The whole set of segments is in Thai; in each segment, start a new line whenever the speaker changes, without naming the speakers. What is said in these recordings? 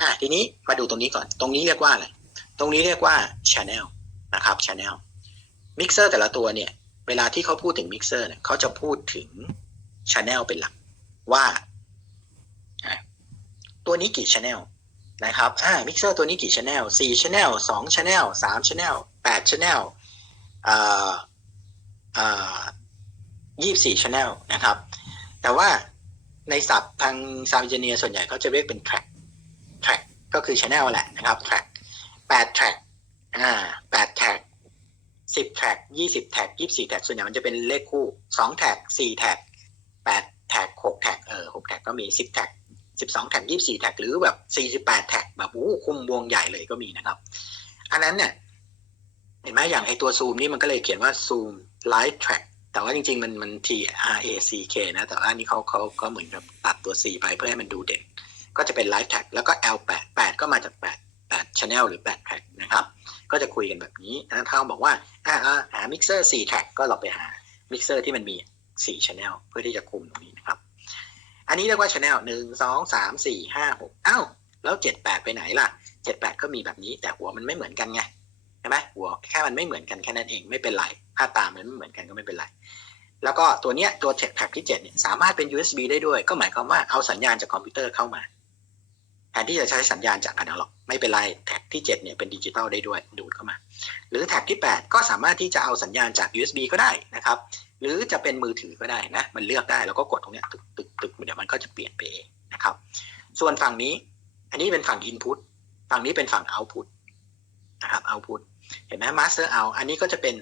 อะทีนี้มาดูตรงนี้ก่อน ตรงนี้เรียกว่าอะไร ตรงนี้เรียกว่า channel นะครับ channel มิกเซอร์แต่ละตัวเนี่ย เวลาที่เขาพูดถึงมิกเซอร์เนี่ยเขาจะพูดถึง channel เป็นหลักว่า ตัวนี้กี่ channel นะครับอ่ามิกเซอร์ตัวนี้กี่ channel สี่ channel สอง channel สาม channel แปด channel อ่าอ่ายี่สิบสี่ channel นะครับ แต่ว่าในศัพท์ทางซาว n ์ e เนียส่วนใหญ่เขาจะเรียกเป็น track ก็คือ channel แหละนะครับ track แปด track อ่าแปด track สิบ track ยี่สิบ track ยี่สิบสี่ track ส่วนใหญ่มันจะเป็นเลขคู่สอง track สี่ track แปด track หก track เออหก track ก็มีสิบ track สิบสอง track ยี่สิบสี่ track หรือแบบสี่สิบแปด track แบบโอ้คุมวงใหญ่เลยก็มีนะครับ อันนั้นเนี่ยเห็นไหมอย่างไอตัวซูมนี่มันก็เลยเขียนว่าซูม live track แต่ว่าจริงๆ มันมัน T R A C K นะ แต่ว่าอันนี้เขาเขาก็เหมือนกับตัดตัว C ไปเพื่อให้มันดูเด่น ก็จะเป็น live track แล้วก็ L 8 8 ก็มาจาก 8 8 channel หรือ8 track นะครับ ก็จะคุยกันแบบนี้นะถ้าเขาบอกว่าอ่าอ่าหา mixer 4 track ก็เราไปหา mixer ที่มันมี 4 channel เพื่อที่จะคุมตรงนี้นะครับ อันนี้เรียกว่า channel 1 2 3 4 5 6อ้าวแล้ว 7 8 ไปไหนล่ะ 7 8 ก็มีแบบนี้แต่หัวมันไม่เหมือนกันไงใช่ไหมหัวแค่มันไม่เหมือนกันแค่นั้นเองไม่เป็นไรถ้าตามมันไม่เหมือนกันก็ไม่เป็นไรแล้วก็ตัวเนี้ยตัวแท็กที่7เนี่ยสามารถเป็น USB ได้ด้วย ก็หมายความว่าเอาสัญญาณจากคอมพิวเตอร์เข้ามา นที่จะใช้สัญญาณจากอนาล็อกไม่เป็นไรแท็กที่ 7 เนี่ยเป็นดิจิตอลได้ด้วยดูดเข้ามา หรือแท็กที่ 8 ก็สามารถที่จะเอาสัญญาณจาก USB ก็ได้นะครับ หรือจะเป็นมือถือก็ได้นะ มันเลือกได้แล้วก็กดตรงเนี้ยตึกตึกตึกเดี๋ยวมันก็จะเปลี่ยนไปเองนะครับ ส่วนฝั่งนี้ อันนี้เป็นฝั่ง Input ฝั่งนี้เป็นฝั่ง Output นะครับ Output เห็นไหม Master Out อันนี้ก็จะเป็น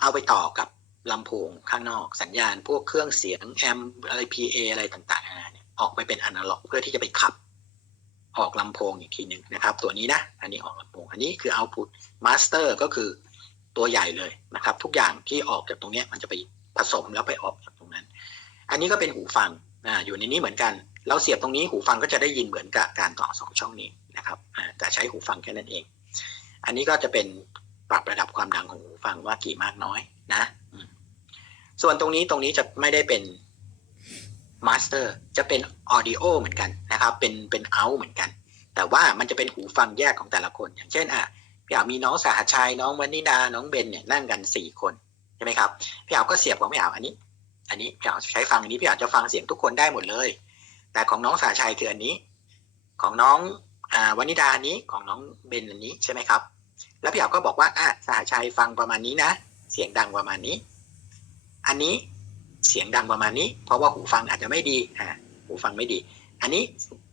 เอาไปต่อกับลำโพงข้างนอกสัญญาณ พวกเครื่องเสียงแอมอะไร PA อะไรต่างๆเนี่ยออกไปเป็นอนาล็อก เพื่อที่จะไปขับ ออกลำโพงอีกทีหนึ่งนะครับ ตัวนี้นะ อันนี้ออกลำโพง อันนี้คือ Output Master ก็คือตัวใหญ่เลยนะครับ ทุกอย่างที่ออกจากตรงนี้มันจะไปผสมแล้วไปออกจากตรงนั้น อันนี้ก็เป็นหูฟังอ่าอยู่ในนี้เหมือนกัน เราเสียบตรงนี้หูฟังก็จะได้ยินเหมือนกับการต่อสองช่องนี้นะครับแต่ใช้หูฟังแค่นั้นเอง อันนี้ก็จะเป็นปรับระดับความดังของหูฟังว่ากี่มากน้อยนะ ส่วนตรงนี้ตรงนี้จะไม่ได้เป็น มาสเตอร์จะเป็นออดิโอเหมือนกันนะครับเป็นเป็นเอาเหมือนกัน แต่ว่ามันจะเป็นหูฟังแยกของแต่ละคน อย่างเช่นอะพี่อามีน้องสหชัยน้องวนิดาน้องเบนเนี่ยนั่งกันสี่คนใช่ไหมครับพี่อาก็เสียบของพี่อาอันนี้ อันนี้พี่อาใช้ฟังอันนี้พี่อาจะฟังเสียงทุกคนได้หมดเลย แต่ของน้องสหชัยคืออันนี้ ของน้องอวนิดานี้ของน้องเบนอันนี้ใช่ไหมครับ แล้วพี่อ๋าก็บอกว่าอะสหชัยฟังประมาณนี้นะ เสียงดังประมาณนี้ อันนี้ เสียงดังประมาณนี้ เพราะว่าหูฟังอาจจะไม่ดีอ่าหูฟังไม่ดี อันนี้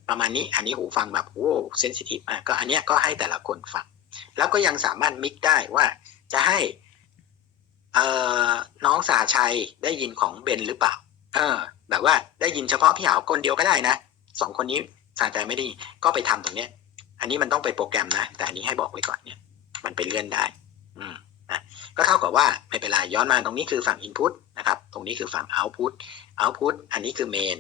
ประมาณนี้อันนี้หูฟังแบบโอ้เซนซิทีฟมากก็อันเนี้ยก็ให้แต่ละคนฟัง แล้วก็ยังสามารถมิกได้ว่าจะให้เอ่อน้องสหชัยได้ยินของเบนหรือเปล่า เออ แบบว่าได้ยินเฉพาะพี่อ๋าคนเดียวก็ได้นะสองคนนี้สหชัยไม่ได้ก็ไปทำตรงเนี้ย อันนี้มันต้องไปโปรแกรมนะ แต่อันนี้ให้บอกไว้ก่อนเนี่ย มันไปเลื่อนได้ ก็เท่ากับว่าไม่เป็นไรย้อนมาตรงนี้คือฝั่ง Input นะครับ ตรงนี้คือฝั่ง Output Output อันนี้คือ Main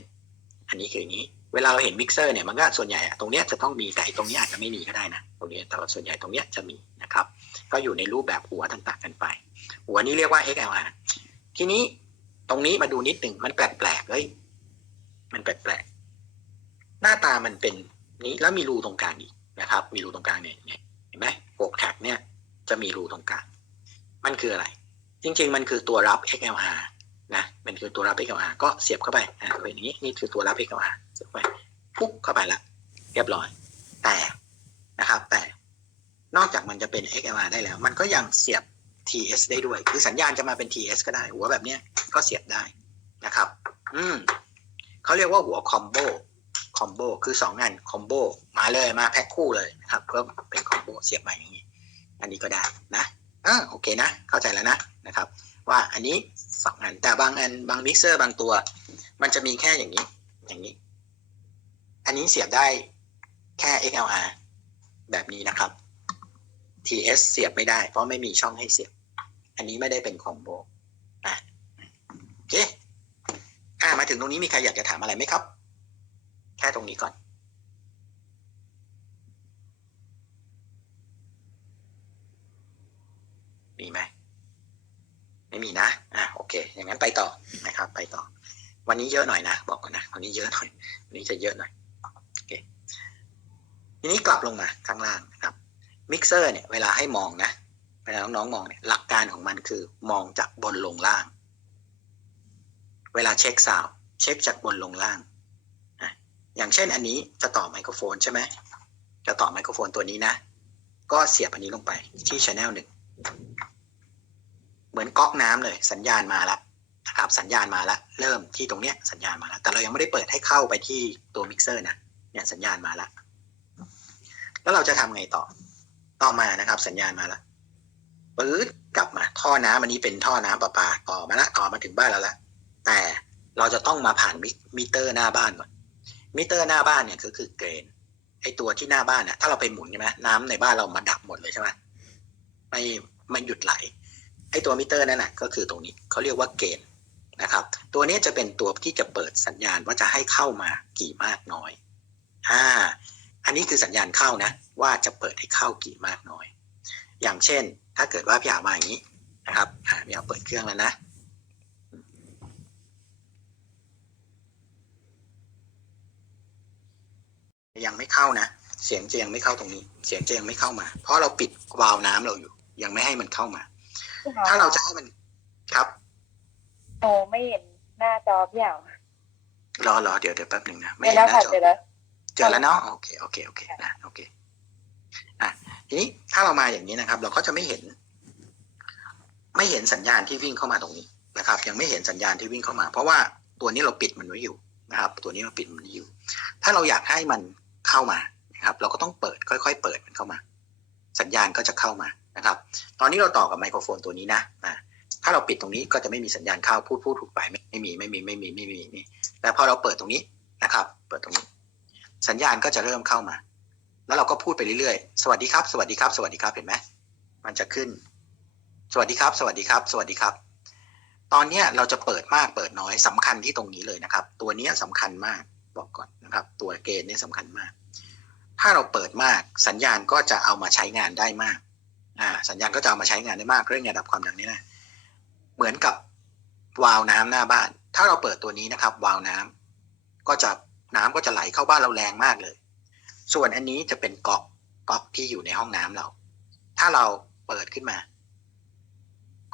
อันนี้คืออย่างนี้ เวลาเราเห็นมิกเซอร์เนี่ยมันก็ส่วนใหญ่ตรงเนี้ยจะต้องมีแต่ตรงนี้อาจจะไม่มีก็ได้นะตรงนี้แต่ว่าส่วนใหญ่ตรงเนี้ยจะมีนะครับ ก็อยู่ในรูปแบบหัวต่างๆกันไป หัวนี้เรียกว่า XLR ทีนี้ตรงนี้มาดูนิดหนึ่งมันแปลกๆเฮ้ยมันแปลกๆหน้าตามันเป็นนี้แล้วมีรูตรงกลางอีกนะครับ มีรูตรงกลางเนี่ยเนี่ยเห็นไหมหกแท็กเนี่ยจะมีรูตรงกลาง มันคืออะไร จริง ๆ มันคือตัวรับ XLR นะมันคือตัวรับ XLR ก็เสียบเข้าไปอ่าเป็นอย่างนี้นี่คือตัวรับ XLR เสียบเข้าไปปุ๊บเข้าไปละเรียบร้อย แต่นะครับแต่นอกจากมันจะเป็น XLR ได้แล้ว มันก็ยังเสียบ TS ได้ด้วย คือสัญญาณจะมาเป็น TS ก็ได้ หัวแบบเนี้ยก็เสียบได้นะครับ อืมเขาเรียกว่าหัวคอมโบคอมโบคือสองงานคอมโบมาเลยมาแพ็คคู่เลยนะครับเพิ่มเป็นคอมโบเสียบมาอย่างนี้ อันนี้ก็ได้นะ อ่าโอเคนะ เข้าใจแล้วนะนะครับ ว่าอันนี้สองอันแต่บางอันบางมิกเซอร์บางตัว มันจะมีแค่อย่างนี้ อย่างนี้ อันนี้เสียบได้แค่ XLR แบบนี้นะครับ TS เสียบไม่ได้ เพราะไม่มีช่องให้เสียบ อันนี้ไม่ได้เป็นคอมโบอะโอเคอ่ามาถึงตรงนี้มีใครอยากจะถามอะไรไหมครับ แค่ตรงนี้ก่อน มีไหม ไม่มีนะ อะโอเค อย่า งั้นไปต่อนะครับ ไปต่อ วันนี้เยอะหน่อยนะ บอกก่อนนะวันนี้เยอะหน่อยวันนี้จะเยอะหน่อยโอเคทีนี้กลับลงมาข้างล่างนะครับมิกเซอร์เนี่ยเวลาให้มองนะเวลาน้องๆมองเนี่ยหลักการของมันคือมองจากบนลงล่าง เวลาเช็คซาวด์เช็คจากบนลงล่างอะอย่างเช่นอันนี้จะต่อไมโครโฟนใช่ไหมจะต่อไมโครโฟนตัวนี้นะ ก็เสียบอันนี้ลงไปที่ช anel หนึ่ง เหมือนก๊อกน้ำเลยสัญญาณมาแล้ว นะครับสัญญาณมาแล้วเริ่มที่ตรงเนี้ยสัญญาณมาแล้วแต่เรายังไม่ได้เปิดให้เข้าไปที่ตัวมิกเซอร์นะเนี่ยสัญญาณมาแล้วแล้วเราจะทำไงต่อ ต่อมานะครับ สัญญาณมาแล้วปื๊ดกลับมา ท่อน้ำอันนี้เป็นท่อน้ำประปาต่อมาละต่อมาถึงบ้านเราล้วแต่เราจะต้องมาผ่านมิมเตอร์หน้าบ้านก่อนมิเตอร์หน้าบ้านเนี่ยก็คือเกรนไอตัวที่หน้าบ้านเนี่ยถ้าเราไปหมุนใช่ไหมน้ำในบ้านเรามาดับหมดเลยใช่ไหมไม่ไม่หยุดไหลไอตัวมิเตอร์นั่นแหะก็คือตรงนี้เขาเรียกว่าเกณฑ์ นะครับ ตัวนี้จะเป็นตัวที่จะเปิดสัญญาณว่าจะให้เข้ามากี่มากน้อยอ่าอันนี้คือสัญญาณเข้านะ ว่าจะเปิดให้เข้ากี่มากน้อย อย่างเช่น ถ้าเกิดว่าพี่อามาอย่างนี้นะครับอ่าพี่อาเปิดเครื่องแล้วนะยังไม่เข้านะ เสียงจะยังไม่เข้าตรงนี้ เสียงจะยังไม่เข้ามา เพราะเราปิดวาล์วน้ำเราอยู่ ยังไม่ให้มันเข้ามา ถ้าเราจะให้มันครับ
โอ้ไม่เห็นหน้าจอพี่อ่าว
รอรอเดี๋ยวเดี๋ยวแป๊บหนึ่งนะ
เจอแล้ว
ห
ค่ะ
น้าจอ
เจอแล้ว
เจอแล้วเนาะโอเคโอเคโอเคนะโอเคอะทีนี้ถ้าเรามาอย่างนี้นะครับ เราก็จะไม่เห็น ไม่เห็นสัญญาณที่วิ่งเข้ามาตรงนี้นะครับ ยังไม่เห็นสัญญาณที่วิ่งเข้ามา เพราะว่าตัวนี้เราปิดมันไว้อยู่นะครับ ตัวนี้เราปิดมันไว้อยู่ ถ้าเราอยากให้มันเข้ามานะครับ เราก็ต้องเปิดค่อย ๆ เปิดมันเข้ามา สัญญาณก็จะเข้ามานะครับ ตอนนี้เราต่อกับไมโครโฟนตัวนี้นะอะ ถ้าเราปิดตรงนี้ก็จะไม่มีสัญญาณเข้าพูดพูดถูกไปไม่ไม่มีไม่มีไม่มีไม่มีไม่มีแต่พอเราเปิดตรงนี้นะครับ เปิดตรงนี้ สัญญาณก็จะเริ่มเข้ามา แล้วเราก็พูดไปเรื่อยๆ สวัสดีครับ สวัสดีครับ สวัสดีครับเห็นไหมมันจะขึ้น สวัสดีครับ สวัสดีครับ สวัสดีครับ ตอนเนี้ยเราจะเปิดมากเปิดน้อยสำคัญที่ตรงนี้เลยนะครับ ตัวเนี้ยสำคัญมากบอกก่อนนะครับ ตัวเกณฑ์เนี่ยสำคัญมาก ถ้าเราเปิดมากสัญญาณก็จะเอามาใช้งานได้มากอ่าสัญญาณก็จะเอามาใช้งานได้มากเรื่องระดับความดังนี้นะ เหมือนกับวาล์วน้ำหน้าบ้าน ถ้าเราเปิดตัวนี้นะครับ วาล์วน้ำก็จะน้ำก็จะไหลเข้าบ้านเราแรงมากเลย ส่วนอันนี้จะเป็นก๊อกก๊อกที่อยู่ในห้องน้ำเรา ถ้าเราเปิดขึ้นมา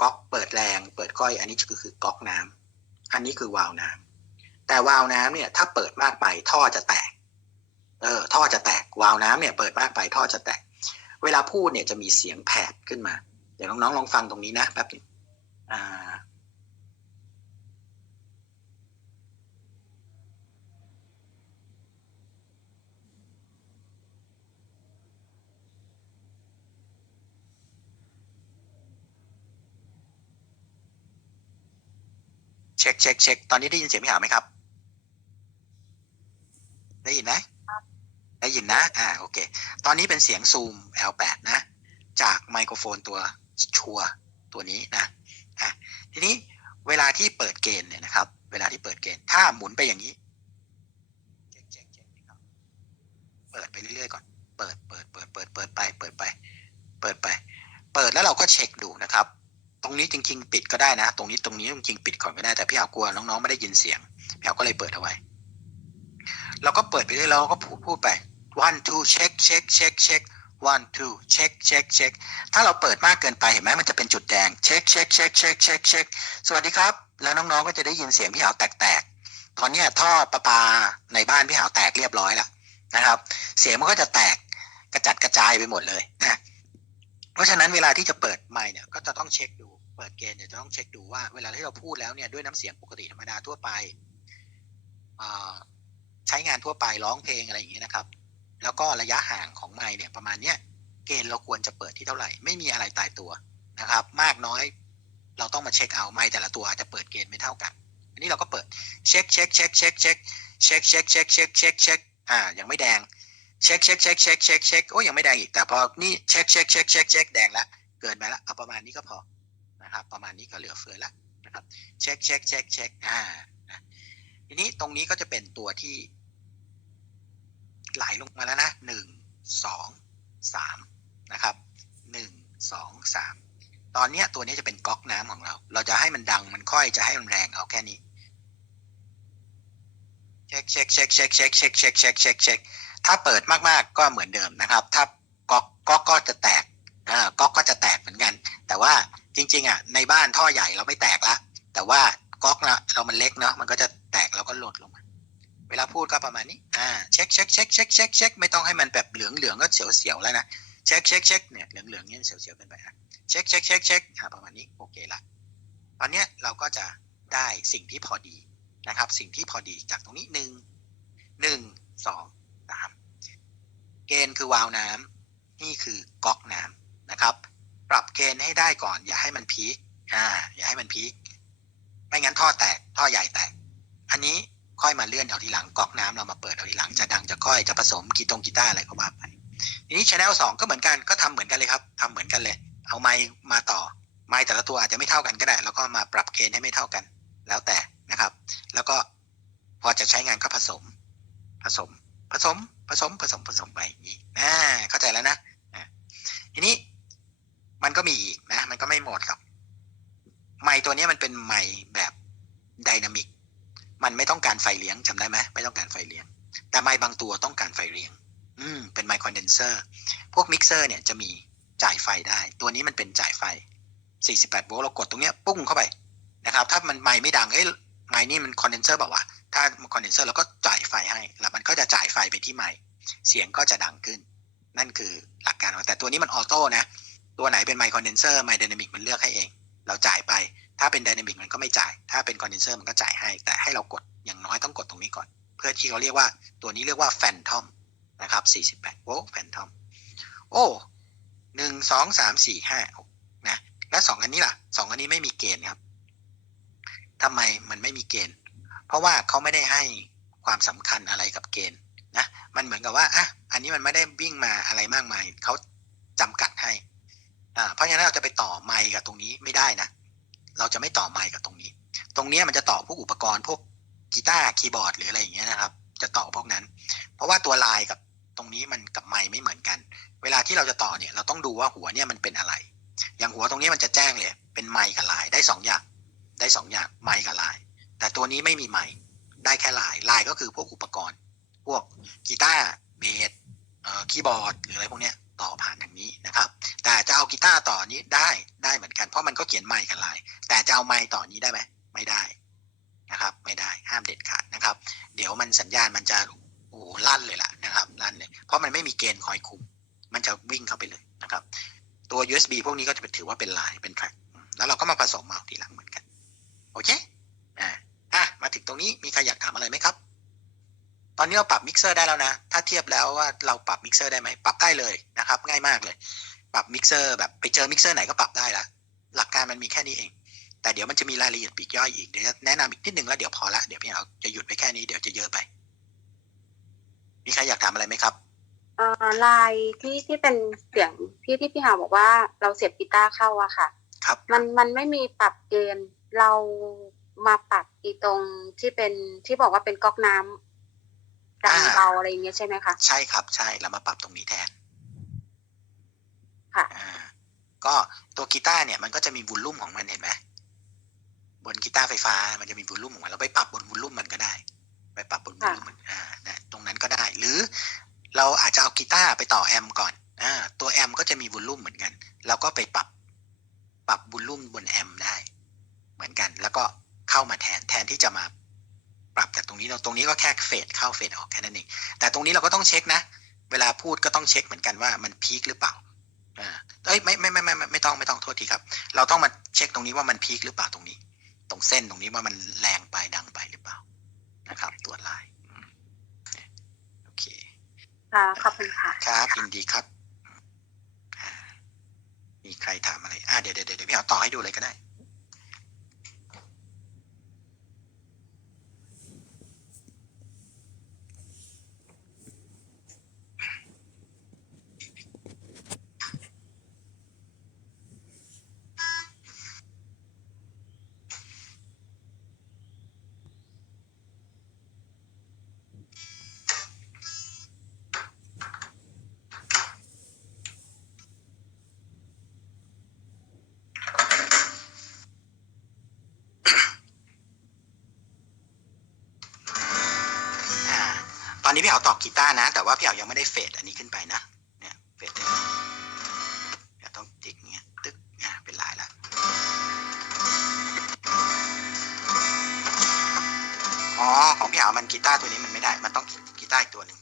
ก๊อกเปิดแรง เปิดก้อย อันนี้คือคือก๊อกน้ำอันนี้คือวาล์วน้ำแต่วาล์วน้ำเนี่ย ถ้าเปิดมากไปท่อจะแตก เออ ท่อจะแตกวาล์วน้ำเนี่ย เปิดมากไปท่อจะแตก เวลาพูดเนี่ยจะมีเสียงแผดขึ้นมา เดี๋ยวน้องๆลองฟังตรงนี้นะแป๊บหนึง อ่า เช็คเช็คเช็คตอนนี้ได้ยินเสียงพี่หาไหมครับ ได้ยินไหมได้ยินนะ อ่า โอเค ตอนนี้เป็นเสียงซูม L8 นะ จากไมโครโฟนตัวชัวร์ตัวนี้นะ อะทีนี้เวลาที่เปิดเกณฑ์เนี่ยนะครับ เวลาที่เปิดเกณฑ์ถ้าหมุนไปอย่างนี้เช็คเช็คเปิดไปเรื่อยๆก่อน เปิดเปิดเปิดเปิดเปิดไป เปิดไป เปิดไป เปิดแล้วเราก็เช็คดูนะครับ ตรงนี้จริง ๆ ปิดก็ได้นะ ตรงนี้ตรงนี้จริงๆปิดก่อนก็ได้แต่พี่อาวกลัวน้องๆไม่ได้ยินเสียงพี่อาวก็เลยเปิดเอาไว้เราก็เปิดไปเรื่อยๆเราก็พูดพูดไป one two check check check check one two check check check ถ้าเราเปิดมากเกินไปเห็นไหมมันจะเป็นจุดแดง check check check check check check สวัสดีครับ แล้วน้องๆก็จะได้ยินเสียงพี่หาวแตกๆตอนนี้ท่อประปาในบ้านพี่หาวแตกเรียบร้อยแล้วนะครับ เสียงมันก็จะแตกกระจัดกระจายไปหมดเลยนะเพราะฉะนั้นเวลาที่จะเปิดไมค์เนี่ยก็จะต้องเช็คดูเปิดเกณฑ์เนี่ยจะต้องเช็คดูว่าเวลาที่เราพูดแล้วเนี่ยด้วยน้ำเสียงปกติธรรมดาทั่วไปใช้งานทั่วไปร้องเพลงอะไรอย่างเงี้ยนะครับ แล้วก็ระยะห่างของไมค์เนี่ยประมาณเนี้ยเกณฑ์เราควรจะเปิดที่เท่าไหร่ ไม่มีอะไรตายตัวนะครับ มากน้อยเราต้องมาเช็คเอาไมค์แต่ละตัวอาจจะเปิดเกณฑ์ไม่เท่ากัน อันนี้เราก็เปิดเช็คเช็คเช็คเช็คเช็คเช็คเช็คเช็คเช็คเช็คเช็คอ่ายังไม่แดงเช็คเช็คเช็คเช็คเช็คเช็คโอ้ยังไม่แดงอีกแต่พอนี่เช็คเช็คเช็คเช็คเช็คแดงแล้วเกินไปล้วเอาประมาณนี้ก็พอนะครับ ประมาณนี้ก็เหลือเฟือล้วนะครับเช็คเช็คเช็คเช็คอ่าทีนี้ตรงนี้ก็จะเป็นตัวที่ ไหลลงมาแล้วนะหนึ่งสองสามนะครับหนึ่งสองสามตอนนี้ตัวนี้จะเป็นก๊อกน้ำของเรา เราจะให้มันดังมันค่อยจะให้มันแรงเอาแค่นี้เช็คเช็คเช็คเช็คเช็คเช็คเช็คเช็คเช็คเช็คถ้าเปิดมากๆก็เหมือนเดิมนะครับ ถ้าก๊อกก๊อกก็จะแตกอ่าก๊อกก็จะแตกเหมือนกัน แต่ว่าจริง ๆอะในบ้านท่อใหญ่เราไม่แตกละแต่ว่าก๊อกนะเรามันเล็กเนาะมันก็จะแตกแล้วก็หล่นลง เวลาพูดก็ประมาณนี้ อ่า เช็คเช็คเช็คเช็คเช็คเช็คไม่ต้องให้มันแบบเหลืองเหลืองก็เสียวเสียวแล้วนะ เช็คเช็คเช็คเนี่ยเหลืองเหลืองเนี่ยเสียวเสียวเกินไปนะเช็คเช็คเช็คเช็คอ่าประมาณนี้โอเคละ ตอนเนี้ยเราก็จะได้สิ่งที่พอดีนะครับ สิ่งที่พอดีจากตรงนี้หนึ่งหนึ่งสองสามเกณฑ์คือวาล์วน้ำนี่คือก๊อกน้ำนะครับ ปรับเกณฑ์ให้ได้ก่อน อย่าให้มันพีคอ่า อย่าให้มันพีคไม่งั้นท่อแตกท่อใหญ่แตก อันนี้ ค่อยมาเลื่อนเอาทีหลังก๊อกน้ำเรามาเปิดเอาทีหลังจะดังจะค่อยจะผสมกีตงกีตาร์อะไรก็ว่าไปทีนี้ชแนลสองก็เหมือนกันก็ทำเหมือนกันเลยครับทำเหมือนกันเลย เอาไมค์มาต่อไมค์แต่ละตัวอาจจะไม่เท่ากันก็ได้แล้วก็มาปรับเกณฑ์ให้ไม่เท่ากัน แล้วแต่นะครับ แล้วก็พอจะใช้งานก็ผสม ผสม ผสม ผสม ผสมผสมไปอย่างนี้อ่เข้าใจแล้วนะทีนี้มันก็มีอีกนะ มันก็ไม่หมดครับไมค์ตัวนี้มันเป็นไมค์แบบไดนามิก มันไม่ต้องการไฟเลี้ยงจำได้ไหมไม่ต้องการไฟเลี้ยง แต่ไมค์บางตัวต้องการไฟเลี้ยง อืมเป็นไมค์คอนเดนเซอร์พวกมิกเซอร์เนี่ยจะมีจ่ายไฟได้ ตัวนี้มันเป็นจ่ายไฟ 48 โวลต์เรากดตรงเนี้ยปุ้งเข้าไปนะครับ ถ้ามันไมค์ไม่ดังเอ้ยไมค์นี่มันคอนเดนเซอร์แบบว่าถ้ามันคอนเดนเซอร์เราก็จ่ายไฟให้ แล้วมันก็จะจ่ายไฟไปที่ไมค์เสียงก็จะดังขึ้น นั่นคือหลักการแต่ตัวนี้มันออโต้นะ ตัวไหนเป็นไมค์คอนเดนเซอร์ไมค์ไดนามิกมันเลือกให้เอง เราจ่ายไป ถ้าเป็นไดนามิกมันก็ไม่จ่าย ถ้าเป็นคอนเดนเซอร์มันก็จ่ายให้ แต่ให้เรากดอย่างน้อยต้องกดตรงนี้ก่อน เพื่อที่เขาเรียกว่าตัวนี้เรียกว่าแฟนทอมนะครับ48โวลต์แฟนทอมโอ้หนึ่งสองสามสี่ห้านะแล้วสองอันนี้ล่ะสองอันนี้ไม่มีเกณฑ์ครับทำไมมันไม่มีเกณฑ์ เพราะว่าเขาไม่ได้ให้ความสำคัญอะไรกับเกณฑ์นะมันเหมือนกับว่าอะอันนี้มันไม่ได้วิ่งมาอะไรมากมายเขาจำกัดให้อ่าเพราะฉะนั้นเราจะไปต่อไมค์กับตรงนี้ไม่ได้นะ เราจะไม่ต่อไมค์กับตรงนี้ ตรงนี้มันจะต่อพวกอุปกรณ์พวกกีตาร์คีย์บอร์ดหรืออะไรอย่างเงี้ยนะครับ จะต่อพวกนั้น เพราะว่าตัวลายกับตรงนี้มันกับไมค์ไม่เหมือนกัน เวลาที่เราจะต่อเนี่ยเราต้องดูว่าหัวเนี่ยมันเป็นอะไร อย่างหัวตรงนี้มันจะแจ้งเลย เป็นไมค์กับลายได้สองอย่าง ได้สองอย่างไมค์กับลาย แต่ตัวนี้ไม่มีไมค์ได้แค่ลายลายก็คือพวกอุปกรณ์ พวกกีตาร์เบสเอ่อคีย์บอร์ดหรืออะไรพวกเนี้ย ต่อผ่านทางนี้นะครับ แต่จะเอากีตาร์ต่อนี้ได้ได้เหมือนกัน เพราะมันก็เขียนไมค์กับลายแต่จะเอาไมค์ต่อนี้ได้ไหมไม่ได้นะครับ ไม่ได้ห้ามเด็ดขาดนะครับ เดี๋ยวมันสัญญาณมันจะโอ้ลั่นเลยล่ะนะครับลั่นเลยเพราะมันไม่มีเกณฑ์คอยคุม มันจะวิ่งเข้าไปเลยนะครับ ตัว USB พวกนี้ก็จะถือว่าเป็นลายเป็นแทร็กแล้วเราก็มาผสมเอาทีหลังเหมือนกัน โอเคอ่าอะมาถึงตรงนี้มีใครอยากถามอะไรไหมครับ ตอนนี้เราปรับมิกเซอร์ได้แล้วนะ ถ้าเทียบแล้วว่าเราปรับมิกเซอร์ได้ไหม ปรับได้เลยนะครับ ง่ายมากเลย ปรับมิกเซอร์แบบไปเจอมิกเซอร์ไหนก็ปรับได้ละ หลักการมันมีแค่นี้เอง แต่เดี๋ยวมันจะมีรายละเอียดปลีกย่อยอีก เดี๋ยวจะแนะนำอีกนิดนึงแล้วเดี๋ยวพอละ เดี๋ยวพี่เอาจะหยุดไปแค่นี้ เดี๋ยวจะเยอะไป มีใครอยากถามอะไรไหมครับ
เอ่อลายที่ที่เป็นเสียงที่ที่พี่หาบอกว่าเราเสียบกีตาร์เข้าอะค่ะ
ครับ
มันมันไม่มีปรับเกณฑ์เรามาปรับอีตรงที่เป็นที่บอกว่าเป็นก๊อกน้ำ ดัง
อ่า
เบาอะไรอย่างเงี้ยใช่ไหมคะ
ใช่ครับใช่เรามาปรับตรงนี้แทน
ค่ะ
อ่าก็ตัวกีตาร์เนี่ยมันก็จะมีวูลลุ่มของมันเห็นไหมบนกีตาร์ไฟฟ้ามันจะมีวูลลุ่มของมันเราไปปรับบนวูลลุ่มมันก็ได้ ไปปรับบนวูลลุ่มมันอ่านะตรงนั้นก็ได้ หรือเราอาจจะเอากีตาร์ไปต่อแอมป์ก่อนอ่าตัวแอมป์ก็จะมีวูลลุ่มเหมือนกันเราก็ไปปรับปรับวูลลุ่มบนแอมป์ได้ เหมือนกัน แล้วก็เข้ามาแทนแทนที่จะมา ปรับจากตรงนี้เราตรงนี้ก็แค่เฟดเข้าเฟดออกแค่นั้นเองแต่ตรงนี้เราก็ต้องเช็คนะ เวลาพูดก็ต้องเช็คเหมือนกันว่ามันพีคหรือเปล่าอ่าเอ้ยไม่ไม่ไม่ไม่ไม่ไม่ต้องไม่ต้องโทษทีครับ เราต้องมาเช็คตรงนี้ว่ามันพีคหรือเปล่าตรงนี้ ตรงเส้นตรงนี้ว่ามันแรงไปดังไปหรือเปล่านะครับ ตัวลายอืมโอเค
ค่ะขอบคุณค่ะ
ครับยินดีครับอ่ามีใครถามอะไรอ่าเดี๋ยวเดี๋ยวเดี๋ยวพี่เอาต่อให้ดูเลยก็ได้ นี้พี่เอาตอกกีตาร์นะ แต่ว่าพี่เอายังไม่ได้เฟดอันนี้ขึ้นไปนะ เนี่ยเฟดเดี๋ยวต้องติ๊กเนี้ยตึ๊กอะเป็นลายละอ๋อของพี่เอามันกีตาร์ตัวนี้มันไม่ได้ มันต้องกีตาร์อีกตัวหนึ่ง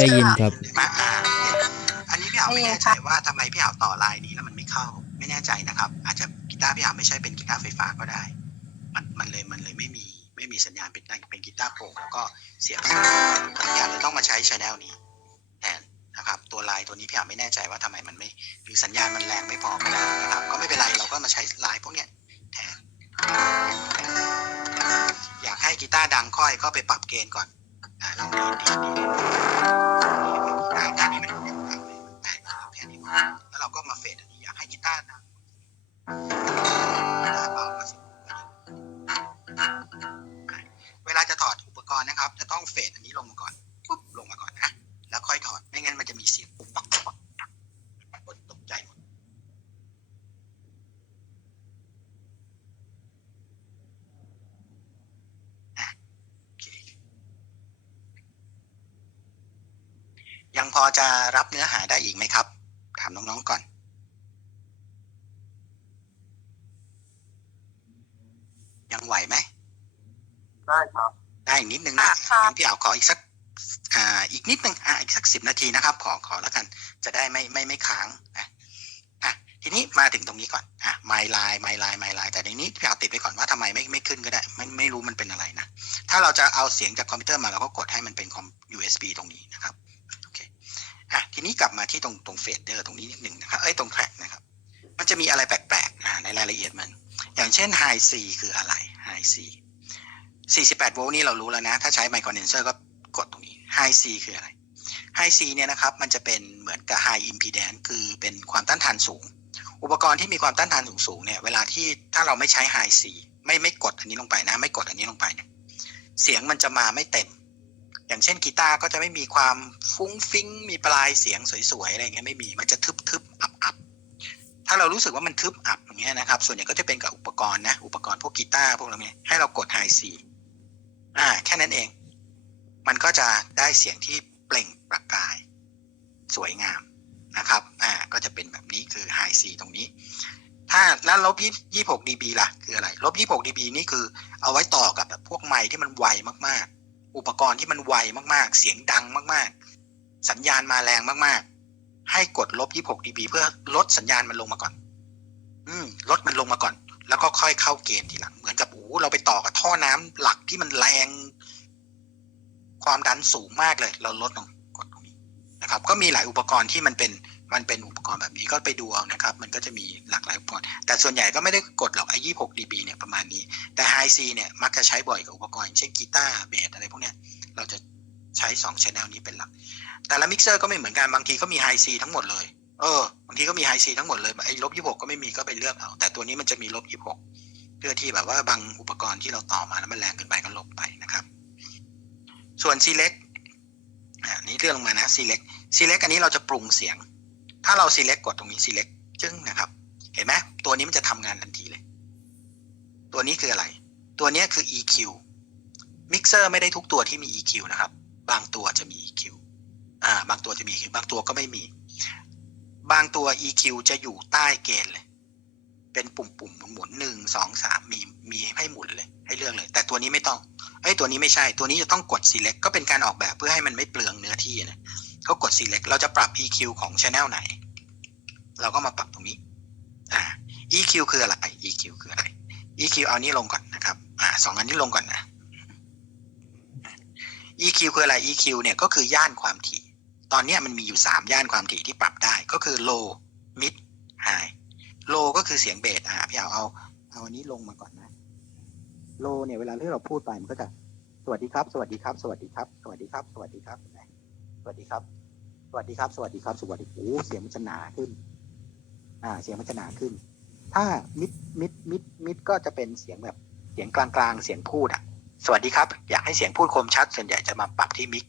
ได้ยินครับอ่าอันนี้พี่เอาไม่แน่ใจว่าทำไมพี่เอาต่อลายนี้แล้วมันไม่เข้า ไม่แน่ใจนะครับ อาจจะกีตาร์พี่เอาไม่ใช่เป็นกีตาร์ไฟฟ้าก็ได้ มันมันเลยมันเลยไม่มีไม่มีสัญญาณเป็นเป็นกีตาร์โปร่งแล้วก็เสียงสั่นพี่อาจจะต้องมาใช้ชแนลนี้แทนนะครับ ตัวลายตัวนี้พี่อาไม่แน่ใจว่าทำไมมันไม่ หรือสัญญาณมันแรงไม่พอก็ได้นะครับ ก็ไม่เป็นไรเราก็มาใช้ลายพวกเนี้ยแทนอยากให้กีตาร์ดังค่อยก็ไปปรับเกณฑ์ก่อนอ่าลองดีดดี ดดีดอ่าด้านนี้มันดังเลยแตกแล้วแค่นี้พอแล้วเราก็มาเฟดอันนี้อยากให้กีตาร์ดังกีตาร์เบาก็สิเวลาจะถอดอุปกรณ์นะครับ จะต้องเฟดอันนี้ลงมาก่อนปุ๊บลงมาก่อนนะ แล้วค่อยถอด ไม่งั้นมันจะมีเสียงปุ๊บปักปุ๊บปักคนตกใจหมด โอเคยังพ อจะรับเนื้อหาได้อีกไหมครับ ถามน้อง ๆ ก่อน ยังไหวไหม
ได้ครับ
ได้อีกนิดนึงนะ
ค่ะ
งั้นพี่เอาขออีกสักอ่าอีกนิดนึงอ่าอีกสักสิบนาทีนะครับ ขอขอแล้วกัน จะได้ไม่ไม่ไม่ค้างนะอะทีนี้มาถึงตรงนี้ก่อนอะไมล์ไลน์ไมล์ไลน์ไมล์ไลน์แต่ในนี้พี่เอาติดไว้ก่อนว่าทำไมไม่ไม่ขึ้นก็ได้ไม่ไม่รู้มันเป็นอะไรนะ ถ้าเราจะเอาเสียงจากคอมพิวเตอร์มาเราก็กดให้มันเป็นคอม USB ตรงนี้นะครับ โอเค อะทีนี้กลับมาที่ตรงตรงเฟดเดอร์ตรงนี้นิดหนึ่งนะครับเอ้ยตรงแทร็กนะครับ มันจะมีอะไรแปลกๆอ่าในรายละเอียดมัน อย่างเช่น High C คืออะไร High C 48 โวลต์นี่เรารู้แล้วนะ ถ้าใช้ไมโครเดนเซอร์ก็กดตรงนี้ High C คืออะไร High C เนี่ยนะครับ มันจะเป็นเหมือนกับ High Impedance คือเป็นความต้านทานสูง อุปกรณ์ที่มีความต้านทานสูงสูงๆเนี่ยเวลาที่ถ้าเราไม่ใช้ High C ไม่ไม่กดอันนี้ลงไปนะ ไม่กดอันนี้ลงไปเนี่ยเสียงมันจะมาไม่เต็ม อย่างเช่นกีตาร์ก็จะไม่มีความฟุ้งฟิ้ง มีปลายเสียงสวยๆอะไรอย่างเงี้ยไม่มีมันจะทึบๆอับๆถ้าเรารู้สึกว่ามันทึบอับอย่างเงี้ยนะครับ ส่วนใหญ่ก็จะเป็นกับอุปกรณ์นะอุปกรณ์พวกกีตาร์พวกอะไรเนี้ยให้เรากด High C อ่าแค่นั้นเอง มันก็จะได้เสียงที่เปล่งประกาย สวยงามนะครับอ่าก็จะเป็นแบบนี้คือ High C ตรงนี้ ถ้าแล้วลบยี่หก dB ล่ะคืออะไรลบยี่หก dB นี่คือเอาไว้ต่อกับแบบพวกไมค์ที่มันไวมากๆ อุปกรณ์ที่มันไวมากๆ เสียงดังมากๆ สัญญาณมาแรงมากๆ ให้กดลบยี่หก dB เพื่อลดสัญญาณมันลงมาก่อน อืมลดมันลงมาก่อน แล้วก็ค่อยเข้าเกณฑ์ทีหลัง เหมือนกับโอ้เราไปต่อกับท่อน้ำหลักที่มันแรง ความดันสูงมากเลย เราลดลงกดตรงนี้นะครับ ก็มีหลายอุปกรณ์ที่มันเป็น มันเป็นอุปกรณ์แบบนี้ก็ไปดูเอานะครับ มันก็จะมีหลากหลายอุปกรณ์ แต่ส่วนใหญ่ก็ไม่ได้กดหรอกไอ้ยี่หก dB เนี่ยประมาณนี้ แต่ High C เนี่ยมักจะใช้บ่อยกับอุปกรณ์อย่างเช่นกีตาร์เบสอะไรพวกเนี้ยเราจะใช้สองชแนลนี้เป็นหลัก แต่ละมิกเซอร์ก็ไม่เหมือนกัน บางทีก็มี High C ทั้งหมดเลย เออบางทีก็มี High C ทั้งหมดเลยไอ้ลบยี่หกก็ไม่มีก็ไปเลือกเอา แต่ตัวนี้มันจะมีลบยี่หกเพื่อที่แบบว่าบางอุปกรณ์ที่เราต่อมาแล้วมันแรงเกินไปก็ลบไปนะครับ ส่วน select อ่านี่เลื่อนลงมานะ select select อันนี้เราจะปรุงเสียง ถ้าเรา select กดตรงนี้ select จึ้งนะครับ เห็นไหมตัวนี้มันจะทำงานทันทีเลย ตัวนี้คืออะไร ตัวนี้คือ EQ มิกเซอร์ไม่ได้ทุกตัวที่มี EQ นะครับ บางตัวจะมี EQ อ่า บางตัวจะมี EQ บางตัวก็ไม่มี บางตัว EQ จะอยู่ใต้เกณฑ์เลย เป็นปุ่มปุ่มหมุนหนึ่งสองสามมีมีให้หมุนเลย ให้เลือกเลย แต่ตัวนี้ไม่ต้องเอ้ตัวนี้ไม่ใช่ ตัวนี้จะต้องกด select ก็เป็นการออกแบบเพื่อให้มันไม่เปลืองเนื้อที่นะ ก็กด select เราจะปรับ EQ ของ channel ไหน เราก็มาปรับตรงนี้อ่า EQ คืออะไร EQ คืออะไร EQ เอานี้ลงก่อนนะครับอ่าสองอันนี้ลงก่อนนะ EQ คืออะไร EQ เนี่ยก็คือย่านความถี่ ตอนนี้มันมีอยู่สามย่านความถี่ที่ปรับได้ก็คือ low mid high low ก็คือเสียงเบสอ่าพี่เอาเอาเอาอันนี้ลงมาก่อนนะ low เนี่ยเวลาที่เราพูดไปมันก็จะสวัสดีครับ สวัสดีครับ สวัสดีครับ สวัสดีครับ สวัสดีครับนไหมส วัสดีครับ สวัสดีครับ สวัสดีครับ สวัสดีโอ้เสียงมันจะหนาขึ้น อ่า เสียงมันจะหนาขึ้น ถ้ามิดมิดมิดมิดก็จะเป็นเสียงแบบเสียงกลางๆเสียงพูดอะ สวัสดีครับ อยากให้เสียงพูดคมชัด ส่วนใหญ่จะมาปรับที่มิด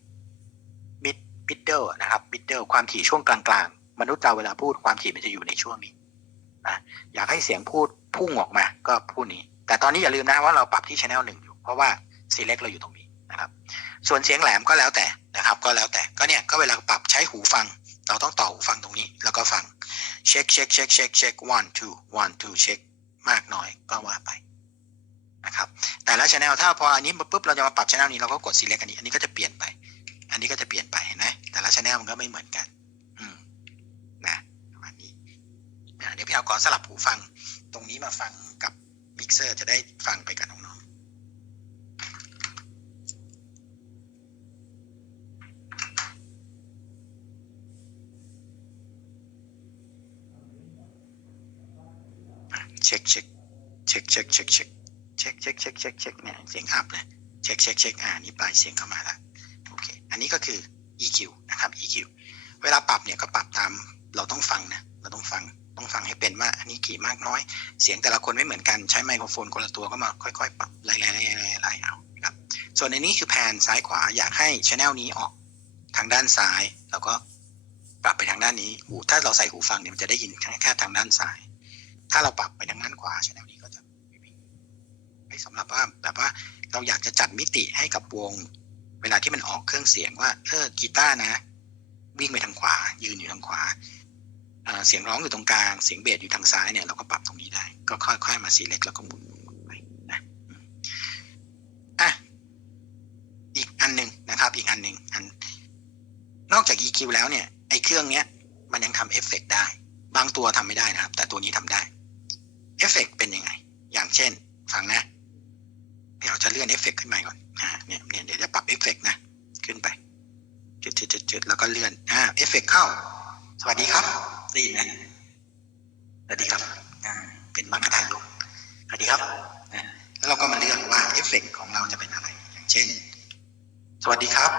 มิดมิดเดิลนะครับมิดเดิลความถี่ช่วงกลางๆมนุษย์เราเวลาพูดความถี่มันจะอยู่ในช่วงนี้นะอยากให้เสียงพูดพุ่งออกมา ก็พูดนี้ แต่ตอนนี้อย่าลืมนะว่าเราปรับที่ช anel หนึ่งอยู่ เพราะว่า select เราอยู่ตรงนี้นะครับ ส่วนเสียงแหลมก็แล้วแต่ นะครับ ก็แล้วแต่ก็เนี่ยก็เวลาปรับใช้หูฟัง เราต้องต่อหูฟังตรงนี้ แล้วก็ฟังเช็คเช็คเช็คเช็คเช็ค one two one two เช็คมากน้อยก็ว่าไปนะครับแต่ละช anel ถ้าพออันนี้มาปุ๊บเราจะมาปรับช anel นี้เราก็กด select อันนี้ อันนี้ก็จะเปลี่ยนไป อันนี้ก็จะเปลี่ยนไปนไหมแต่ละช anel มันก็ไม่เหมือนกันอืมนะประมาณนี้เดี๋ยวพี่เอาขอสลับหูฟังตรงนี้มาฟังกับมิกเซอร์จะได้ฟังไปกับน้องๆอะเช็คเช็ค เช็คเช็คเช็คเช็คเช็คเช็คเช็คเช็คเช็คเนี่ยเสียงอัพเลยเช็คเช็คเช็คอ่านี่ปลายเสียงเข้ามาแล้วโอเคอันนี้ก็คือ EQ นะครับ EQ เวลาปรับเนี่ยก็ปรับตามเราต้องฟังนะเราต้องฟังต้องฟังให้เป็นว่าอันนี้กี่มากน้อย เสียงแต่ละคนไม่เหมือนกันใช้ไมโครโฟนคนละตัวก็มาค่อยๆปรับไล่ๆๆๆเอานะครับส่วนในนี้คือแผนซ้ายขวาอยากให้ช anel นี้ออกทางด้านซ้ายแล้วก็ปรับไปทางด้านนี้หูถ้าเราใส่หูฟังเนี่ยมันจะได้ยินแค่ทางด้านซ้าย ถ้าเราปรับไปทางด้านขวาช anel นี้ก็จะไม่วิ่งไม่สำหรับว่าแบบว่าเราอยากจะจัดมิติให้กับวง เวลาที่มันออกเครื่องเสียงว่าเออกีตาร์นะ วิ่งไปทางขวา ยืนอยู่ทางขวาเสียงร้องอยู่ตรงกลางเสียงเบสอยู่ทางซ้ายเนี่ยเราก็ปรับตรงนี้ได้ ก็ค่อยๆมาซีเล็กแล้วก็หมุนไปนะอะอีกอันหนึ่งนะครับ อีกอันหนึ่งอัน นอกจาก EQ แล้วเนี่ยไอ้เครื่องเนี้ย มันยังทำเอฟเฟกต์ได้ บางตัวทำไม่ได้นะครับ แต่ตัวนี้ทำได้ เอฟเฟกต์เป็นยังไง อย่างเช่น ฟังนะ เดี๋ยวจะเลื่อนเอฟเฟกต์ขึ้นมาก่อนอ่าเนี่ยเนี่ยเดี๋ยวจะปรับเอฟเฟกต์นะขึ้นไปจุดจุดจุดจุดแล้วก็เลื่อนอ่าเอฟเฟกต์เข้า สวัสดีครับได้ยินไหมสวัสดีครับอ่าเป็นมรรคทายกสวัสดีครับแล้วเราก็มาเลือกว่าเอฟเฟกต์ของเราจะเป็นอะไร อย่างเช่น สวัสดีครับ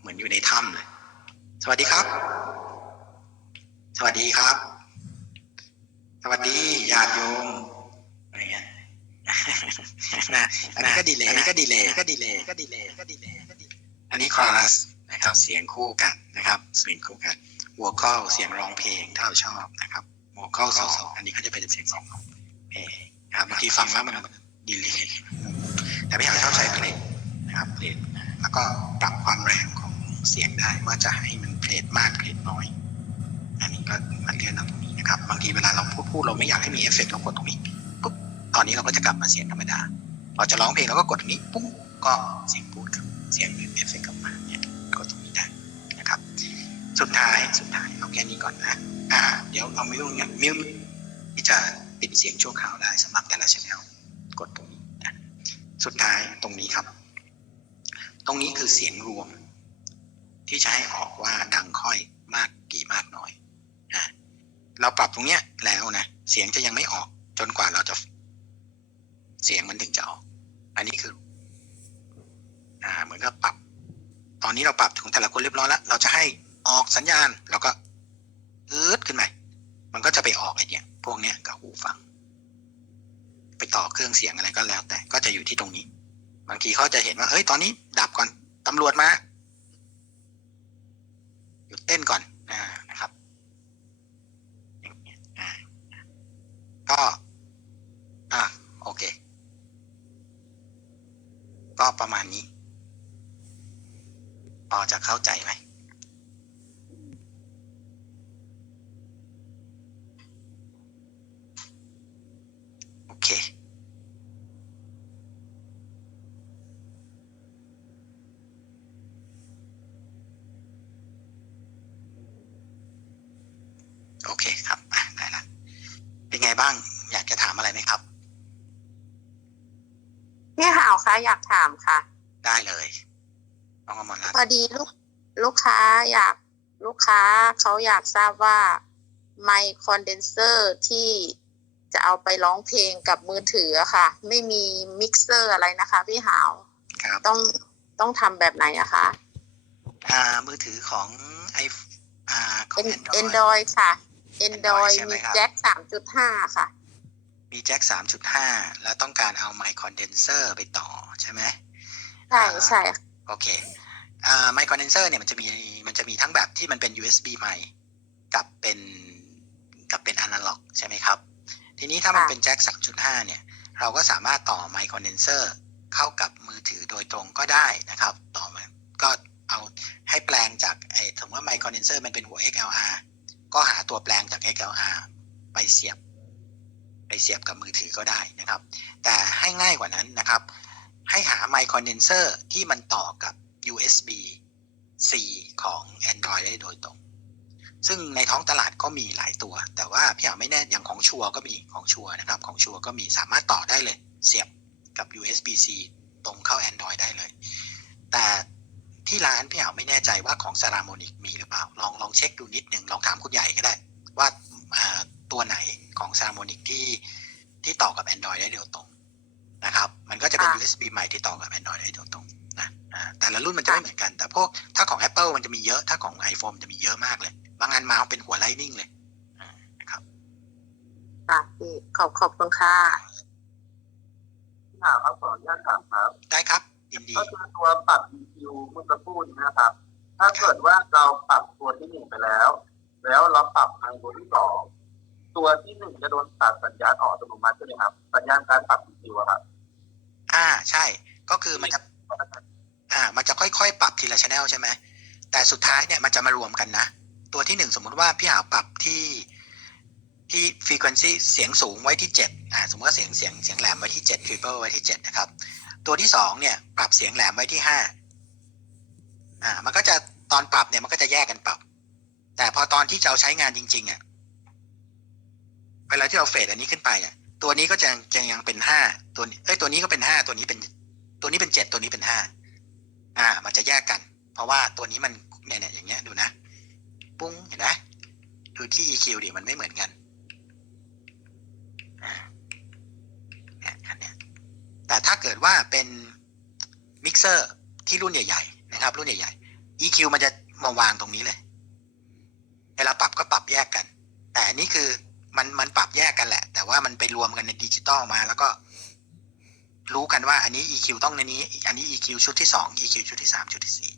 เหมือนอยู่ในถ้ำเลย สวัสดีครับ สวัสดีครับ วัสดีญาติโยมอะไรเงี้ยนะอันนี้ก็ดีเลยอันนี้ก็ดีเลยก็ดีเลยก็ดีเลยก็ดีเลยก็ดีเลยอันนี้คอรัสนะครับ เสียงคู่กันนะครับเสียงคู่กันหัวข้อเสียงร้องเพลงถ้าเราชอบนะครับหัวข้อสองอันนี้ก็จะเป็นเสียงสองของเพลงนะครับบางทีฟังแล้วมันดีเลยแต่พี่หาชอบใช้เพลงนะครับเพลงแล้วก็ปรับความแรงของเสียงได้ว่าจะให้มันเพลงมากเพลงน้อย อันนี้ก็มาเลื่อนเอาตรงนี้ นะครับ บางทีเวลาเราพูดพูดเราไม่อยากให้มีเอฟเฟกต์เรากดตรงนี้ปุ๊บตอนนี้เราก็จะกลับมาเสียงธรรมดาพอจะร้องเพลงเราก็กดตรงนี้ปุ๊บก็เสียงพูดกับเสียงเอฟเฟกต์กลับมาเนี่ยกดตรงนี้ได้นะครับ สุดท้ายสุดท้ายเอาแค่นี้ก่อนนะอ่า เดี๋ยวเอามิวเนี่ยมิวที่จะปิดเสียงชั่วคราวได้สำหรับแต่ละช่องกดตรงนี้นะสุดท้ายตรงนี้ครับ ตรงนี้คือเสียงรวม ที่จะให้ออกว่าดังค่อยมากกี่มากน้อย เราปรับตรงเนี้ยแล้วนะเสียงจะยังไม่ออกจนกว่าเราจะ เสียงมันถึงจะออก อันนี้คือ อ่า เหมือนกับปรับ ตอนนี้เราปรับของแต่ละคนเรียบร้อยแล้ว เราจะให้ออกสัญญาณเราก็อืดขึ้นมามันก็จะไปออกไอเนี่ยพวกเนี้ยกับหูฟัง ไปต่อเครื่องเสียงอะไรก็แล้ว แต่ก็จะอยู่ที่ตรงนี้ บางทีเขาจะเห็นว่าเฮ้ยตอนนี้ ดับก่อนตำรวจมาหยุดเต้นก่อนนะครับอย่างเงี้ยอ่า ก็ อะ โอเค ก็ประมาณนี้พอจะเข้าใจไหม โอเค โอเคครับอะได้ละเป็นไงบ้าง อยากจะถามอะไรไหมครับ
พี่หาวคะ อยากถามค่ะ
ได้เลยน้องอมรรัตน์
พอดีลูกลูกค้าอยากลูกค้าเขาอยากทราบว่าไมค์คอนเดนเซอร์ที่จะเอาไปร้องเพลงกับมือถืออะค่ะ ไม่มีมิกเซอร์อะไรนะคะพี่หาว
ครับ
ต้องต้องทำแบบไหนอะคะ
อ่ามือถือของไออ่าของ
เอ็น
Android
เอนดอยค่ะเอนดอย
ใช่ไหม
มี
ครั บ
แจ็คสามจุดห้าค่ะ
มีแจ็ค3.5แล้วต้องการเอาไมค์คอนเดนเซอร์ไปต่อใช่ไหม
ใช่ใช่
โอเคอ่าไมค์คอนเดนเซอร์เนี่ยมันจะมีมันจะมีทั้งแบบที่มันเป็น USB ไมค์กับเป็นกับเป็นอนาล็อกใช่ไหมครับ ทีนี้ถ้ามันเป็นแจ็ค3.5เนี่ย เราก็สามารถต่อไมค์คอนเดนเซอร์เข้ากับมือถือโดยตรงก็ได้นะครับ ต่อมาก็เอาให้แปลงจากไอ้สมมติว่าไมค์คอนเดนเซอร์มันเป็นหัว XLR ก็หาตัวแปลงจาก XLR ไปเสียบ ไปเสียบกับมือถือก็ได้นะครับ แต่ให้ง่ายกว่านั้นนะครับ ให้หาไมค์คอนเดนเซอร์ที่มันต่อกับ USB C ของ Android ได้โดยตรง ซึ่งในท้องตลาดก็มีหลายตัว แต่ว่าพี่หาไม่แน่อย่างของชัวก็มีของชัวนะครับ ของชัวก็มีสามารถต่อได้เลย เสียบกับ USB C ตรงเข้า Android ได้เลย แต่ที่ร้านพี่หาไม่แน่ใจว่าของ s a r a m o n i c มีหรือเปล่า ลองลองเช็คดูนิดหนึ่งลองถามคุณใหญ่ก็ได้ ว่าตัวไหน ของ s a r a m o n i c ที่ที่ต่อกับ Android ได้โดยตรงนะครับ มันก็จะเป็น
ค่ะ
USB ใหม่ที่ต่อกับ Android ได้โดยตรงนะอ่าแต่ละรุ่นมันจะไม่เหมือนกัน แต่พวกถ้าของ Apple มันจะมีเยอะถ้าของ iPhone มันจะมีเยอะมากเลย บางอันมาเป็นหัว Lightning เลยอ่านะครับ
ค่ะพี่ขอบขอบคุณค่ะ
ถามครับขออนุญาตถามครับ
ได้ครับยินดี
ก็คือตัวปรับ EQ เมื่อสักครู่นี้นะครับ ถ้าเกิดว่าเราปรับตัวที่หนึ่งไปแล้ว แล้วเราปรับทางตัวที่สอง ตัวที่หนึ่งจะโดนตัดสัญญาณออกอัตโนมัติใช่ไหมครับ สัญญาณการปรับ EQ อะครับ
อ่าใช่ ก็คือมันจะอ่า มันจะค่อยๆ ปรับทีละชแนลใช่ไหมแต่สุดท้ายเนี่ยมันจะมารวมกันนะ ตัวที่หนึ่งสมมุติว่าพี่หาปรับที่ที่ frequency เสียงสูงไว้ที่เจ็ดอ่าสมมติว่าเสียงเสียงเสียงแหลมไว้ที่เจ็ด triple ไว้ที่เจ็ดนะครับ ตัวที่สองเนี่ยปรับเสียงแหลมไว้ที่ห้าอ่า มันก็จะตอนปรับเนี่ยมันก็จะแยกกันปรับ แต่พอตอนที่จะเอาใช้งานจริงๆอะ เวลาที่เราเฟดอันนี้ขึ้นไปอะตัวนี้ก็จะจะยังเป็นห้าตัวเอ้ยตัวนี้ก็เป็นห้าตัวนี้เป็น ตัวนี้เป็นเจ็ดตัวนี้เป็นห้าอ่า มันจะแยกกัน เพราะว่าตัวนี้มันเนี่ยเนี่ยอย่างเงี้ยดูนะปุ้งเห็นไหมดูที่ EQ ดิมันไม่เหมือนกันอ่าเนี่ยอันเนี้ยแต่ถ้าเกิดว่าเป็นมิกเซอร์ที่รุ่นใหญ่ ๆ นะครับ รุ่นใหญ่ ๆ EQ มันจะมาวางตรงนี้เลยเวลาปรับก็ปรับแยกกัน แต่นนี้คือ มันมันปรับแยกกันแหละ แต่ว่ามันไปรวมกันในดิจิตอลมา แล้วก็ รู้กันว่า อันนี้ EQ ต้องในนี้ อันนี้ EQ ชุดที่สอง EQ ชุดที่สามชุดที่สี่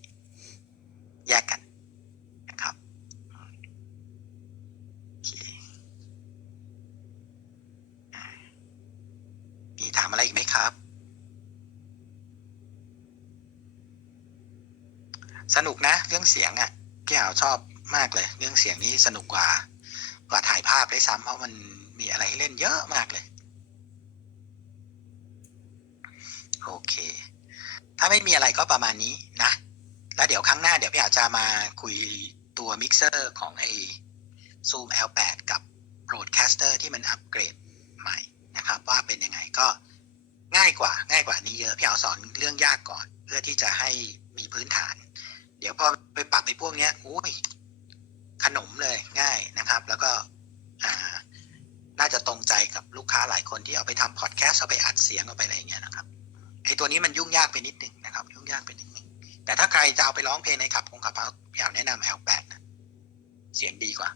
แยกกันนะครับมีถามอะไรอีกไหมครับ สนุกนะ เรื่องเสียงอะ่ะพี่อ่าวชอบมากเลย เรื่องเสียงนี้สนุกกว่า กว่าถ่ายภาพได้ซ้ำเพราะมันมีอะไรให้เล่นเยอะมากเลย โอเค ถ้าไม่มีอะไรก็ประมาณนี้นะ แล้วเดี๋ยวครั้งหน้าเดี๋ยวพี่อาจจะมาคุยตัวมิกเซอร์ของไอ้ Zoom L8 กับ Rodecaster ที่มันอัปเกรดใหม่นะครับ ว่าเป็นยังไงก็ง่ายกว่า ง่ายกว่านี้เยอะ พี่เอาสอนเรื่องยากก่อน เพื่อที่จะให้มีพื้นฐาน เดี๋ยวพอไปปรับไปพวกเนี้ยอุ้ย ขนมเลยง่ายนะครับ แล้วก็น่าจะตรงใจกับลูกค้าหลายคนที่เอาไปทำพอดแคสต์เอาไปอัดเสียงเอาไปอะไรอย่างเงี้ยนะครับไอตัวนี้มันยุ่งยากไปนิดนึงนะครับ ยุ่งยากไปนิดนึงแต่ถ้าใครจะเอาไปร้องเพลงในขับคงขับเฮาพี่อาแนะนำ L8 นะเสียงดีกว่า